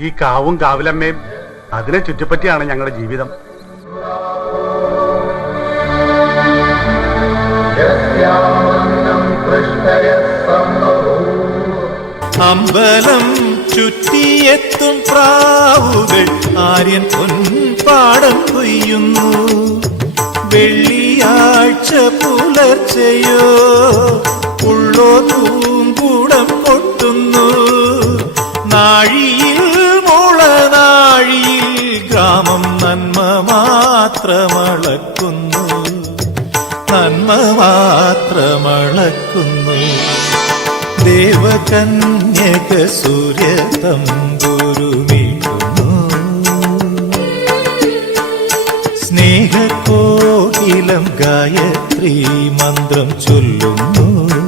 ഈ കാവും കാവിലമ്മയും അതിനെ ചുറ്റിപ്പറ്റിയാണ് ഞങ്ങളുടെ ജീവിതം. അമ്പലം ചുറ്റിയെത്തും പ്രാവുകൾ ആര്യൻ പൊൻപാടം കൊയ്യുന്നു. വെള്ളിയാഴ്ച പുലർച്ചയോ ഉള്ളോ തൂങ്കൂടം കൊട്ടുന്നു. നാഴിയിൽ മുളനാഴിയിൽ ഗ്രാമം നന്മ മാത്രമളക്കുന്നു, നന്മ മാത്രമളക്കുന്നു. ദേവകന്യക സൂര്യ തമ്പുരുമീട്ടുന്നു. സ്നേഹകോകിലം ഗായത്രി മന്ത്രം ചൊല്ലുന്നു.